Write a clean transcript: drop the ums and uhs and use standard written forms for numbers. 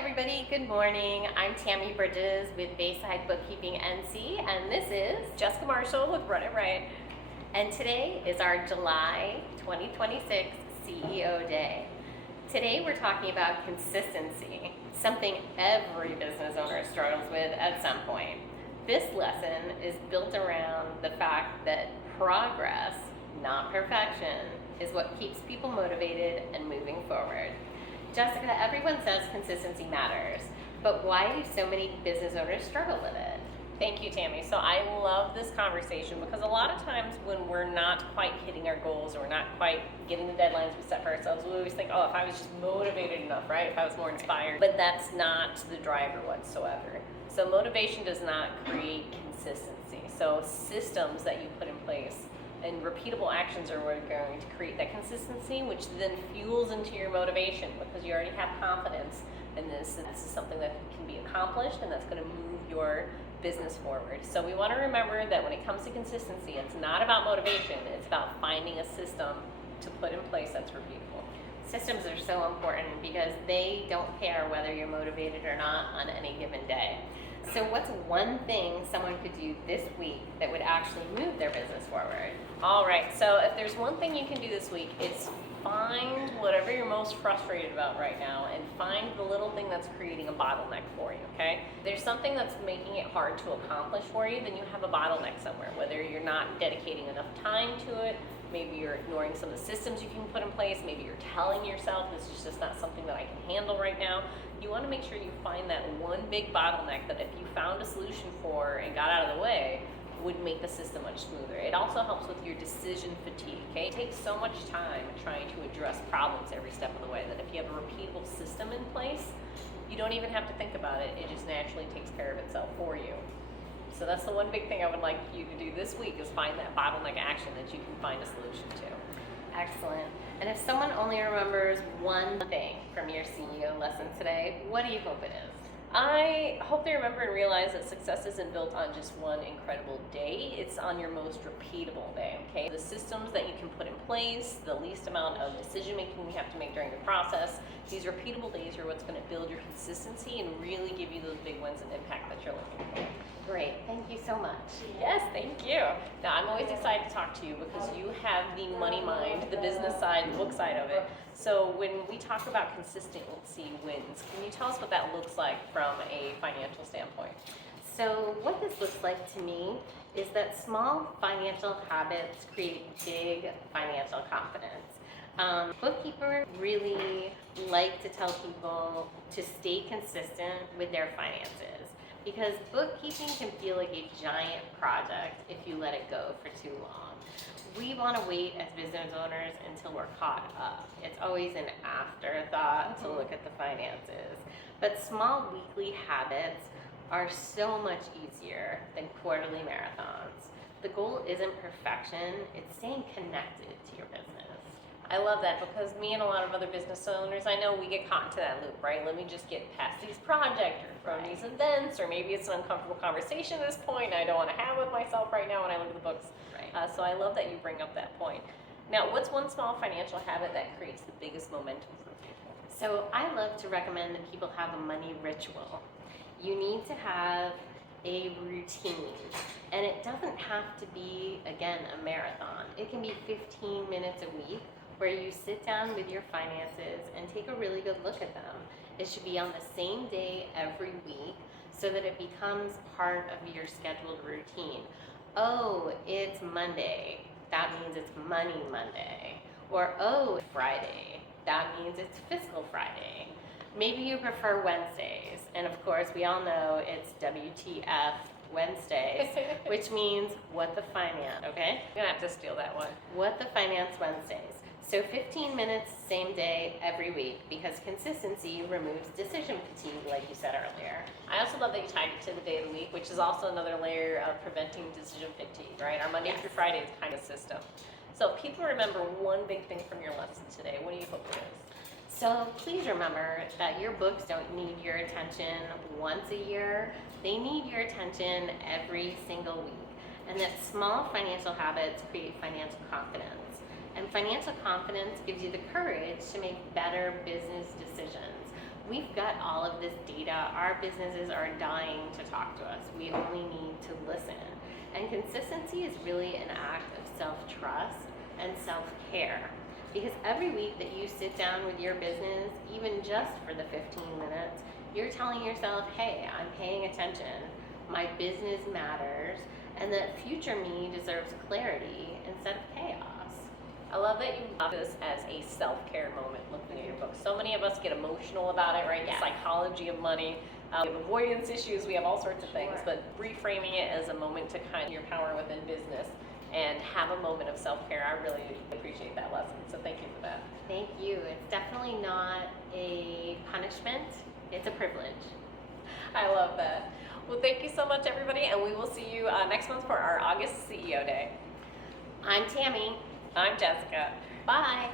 everybody, good morning. I'm Tammy Bridges with Bayside Bookkeeping NC, and this is Jessica Marshall with Run It Right. And today is our July 2026 CEO Day. Today we're talking about consistency, something every business owner struggles with at some point. This lesson is built around the fact that progress, not perfection, is what keeps people motivated and moving forward. Jessica, everyone says consistency matters, but why do so many business owners struggle with it? Thank you, Tammy. So I love this conversation because a lot of times when we're not quite hitting our goals or we're not quite getting the deadlines we set for ourselves, we always think, oh, if I was just motivated enough, right? If I was more inspired. But that's not the driver whatsoever. So motivation does not create consistency. So systems that you put in place and repeatable actions are what are going to create that consistency, which then fuels into your motivation because you already have confidence in this. And this is something that can be accomplished and that's going to move your business forward. So we want to remember that when it comes to consistency, it's not about motivation, it's about finding a system to put in place that's repeatable. Systems are so important because they don't care whether you're motivated or not on any given day. So what's one thing someone could do this week that would actually move their business forward? All right, so if there's one thing you can do this week, it's find whatever you're most frustrated about right now and find the little thing that's creating a bottleneck for you, okay? If there's something that's making it hard to accomplish for you, then you have a bottleneck somewhere, whether you're not dedicating enough time to it, maybe you're ignoring some of the systems you can put in place, maybe you're telling yourself this is just not something that I can handle right now. You want to make sure you find that one big bottleneck that if you found a solution for and got out of the way, would make the system much smoother. It also helps with your decision fatigue, okay? It takes so much time trying to address problems every step of the way that if you have a repeatable system in place, you don't even have to think about it. It just naturally takes care of itself for you. So that's the one big thing I would like you to do this week is find that bottleneck action that you can find a solution to. Excellent. And if someone only remembers one thing from your CEO lesson today, what do you hope it is? I hope they remember and realize that success isn't built on just one incredible day. It's on your most repeatable day, okay? The systems that you can put in place, the least amount of decision making you have to make during the process, these repeatable days are what's going to build your consistency and really give you those big wins and impact that you're looking for. Great, thank you so much. Yes, thank you. Now, I'm always excited to talk to you because you have the money mind, the business side, the book side of it. So when we talk about consistency wins, can you tell us what that looks like from a financial standpoint? So what this looks like to me is that small financial habits create big financial confidence. Bookkeepers really like to tell people to stay consistent with their finances because bookkeeping can feel like a giant project if you let it go for too long. We want to wait as business owners until we're caught up. It's always an afterthought to look at the finances. But small weekly habits are so much easier than quarterly marathons. The goal isn't perfection, it's staying connected to your business. I love that because me and a lot of other business owners, I know we get caught into that loop, right? Let me just get past these projects or from these events, or maybe it's an uncomfortable conversation at this point I don't want to have with myself right now when I look at the books. Right. So I love that you bring up that point. Now, what's one small financial habit that creates the biggest momentum for people? So I love to recommend that people have a money ritual. You need to have a routine, and it doesn't have to be, again, a marathon. It can be 15 minutes a week where you sit down with your finances and take a really good look at them. It should be on the same day every week so that it becomes part of your scheduled routine. Oh, it's Monday. That means it's Money Monday. Or, oh, Friday. That means it's Fiscal Friday. Maybe you prefer Wednesdays. And of course, we all know it's WTF Wednesdays, which means what the finance, okay? I'm gonna have to steal that one. What the finance Wednesdays. So 15 minutes, same day, every week, because consistency removes decision fatigue, like you said earlier. I also love that you tied it to the day of the week, which is also another layer of preventing decision fatigue, right? Our Monday through Friday kind of system. So if people remember one big thing from your lesson today, what do you hope it is? So please remember that your books don't need your attention once a year. They need your attention every single week. And that small financial habits create financial confidence. And financial confidence gives you the courage to make better business decisions. We've got all of this data. Our businesses are dying to talk to us. We only need to listen. And consistency is really an act of self-trust and self-care. Because every week that you sit down with your business, even just for the 15 minutes, you're telling yourself, hey, I'm paying attention, my business matters, and that future me deserves clarity instead of chaos. I love that you have this as a self-care moment looking at your book. So many of us get emotional about it, right? Yeah. The psychology of money. We have avoidance issues, we have all sorts of things, Sure. but reframing it as a moment to kind of your power within business and have a moment of self-care, I really appreciate that lesson. So thank you for that. Thank you. It's definitely not a punishment, it's a privilege. I love that. Well, thank you so much, everybody, and we will see you next month for our August CEO Day. I'm Tammy. I'm Jessica. Bye.